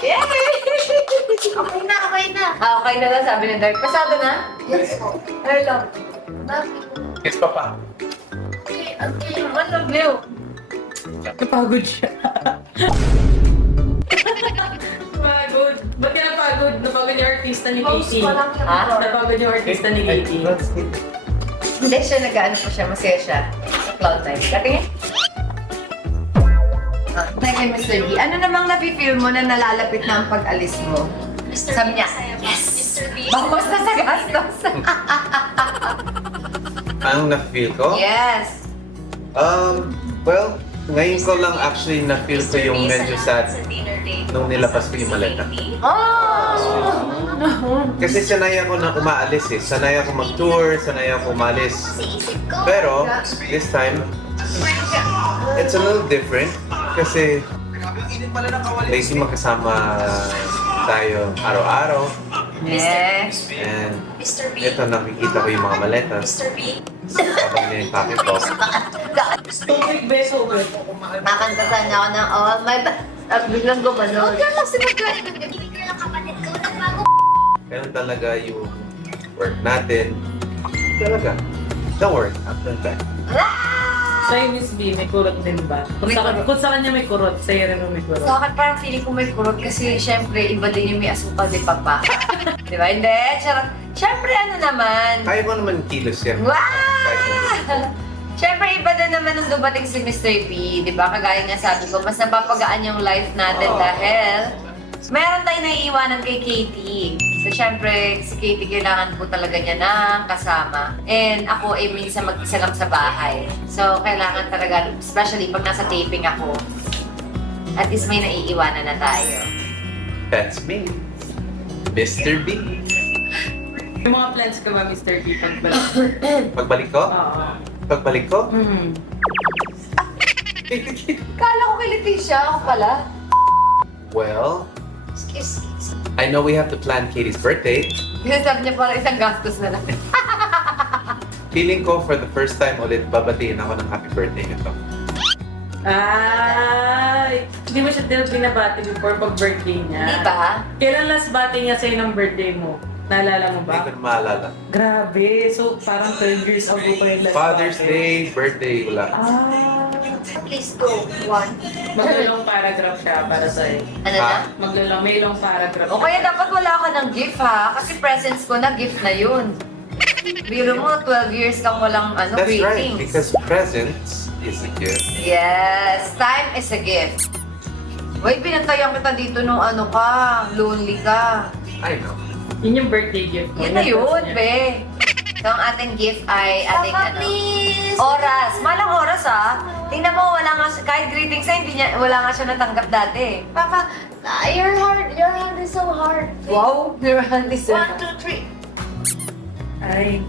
Yay! Okay na, okay na. Okay na lang, sabi ng Dark. Pasado na? Yes po. Hello. Bakit? Yes, Papa. Okay, okay. Ano, Leo? Napagod siya. Pagod. Ba't ka napagod? Napagod yung artista ni Post Katie. ko lang yung Ha? record. Napagod yung artista ni Katie. Hindi siya, nag-ano pa siya, masaya siya. Sa cloud nine. Katingin? Thank you, Mr. D. Ano namang nafe-feel mo na nalalapit na ang pag-alis mo? Mr. Sabi niya, yes! Mr. B. Bakos na sa gastos. Anong na-feel ko? Yes. Well, ngayon ko lang actually na-feel ko yung medyo sad nung nilapas ko yung maleta. Oh! Kasi sanay ako na umaalis eh. Sanay ako mag-tour, sanay ako umalis. Pero, this time, it's a little different. Kasi, lately magkasama tayo araw-araw. Yes. And, Mr. B. ito nakikita ko yung mga maleta. Mr. B. Habang nilipakit ko. Tubig beso. Makanta sana ako ng all my best. At biglang gumano. Huwag ka lang sinagkain. Nag-figure lang kapatid ko. Nagbago. Ganun talaga yung work natin. Talaga. Don't worry, I'm done back. Sa'yo, Miss B, may kurot din ba? Kung sa kanya may kurot, sa'yo rin may kurot. Sa akin parang feeling ko may kurot kasi syempre iba din yung may asukal ni Papa. Di ba? Hindi, charot. Syempre, ano naman? Kaya mo naman kilos yan. Wow! Kahit mo. Syempre, iba din naman nung dumating si Mr. P. Di ba? Kagaya nga sabi ko, mas napapagaan yung life natin dahil meron tayong naiiwanan kay Katie. So, syempre, si Katie kailangan po talaga niya ng kasama. And ako ay minsan mag-isa lang sa bahay. So, kailangan talaga, especially pag nasa taping ako, at least may naiiwanan na tayo. That's me. Mr. B. May mga plans ka ba, Mr. P, pagbalik? Pagbalik ko? Oo. Pagbalik ko? Kala ko kay Leticia, ako pala. Well, Excuse me. I know we have to plan Katie's birthday. Kasi sabi niya parang isang gastos na lang. Feeling ko for the first time ulit babatiin ako ng happy birthday nito. Ay, hindi mo siya binabati before pag-birthday niya. Di ba? Kailan last bati niya sa'yo ng birthday mo? Naalala mo Hindi ko ba? na maalala. Grabe, so parang 12 years ago pa yung last Father's bati. Day, birthday, wala. Ah, Please go. One. maglalong paragraph siya para sa'yo. Ano Ha? na? Maglalong, may long paragraph. O kaya dapat wala ka ng gift ha? Kasi presents ko na gift na yun. Biro mo, 12 years kang walang That's right, greetings. because presents is a gift. Yes, time is a gift. Uy, pinantayan kita dito nung ano ka, lonely ka. I know. Yun yung birthday gift mo. Yun na yun, niya. be. So, ang ating gift ay ating Papa, please. oras. Malang oras ha. Tingnan mo, wala nga siya, kahit greetings ay hindi niya, wala nga siya natanggap dati. Papa, your hand is so hard. Wow, your hand is 1, 2, 3. Ay,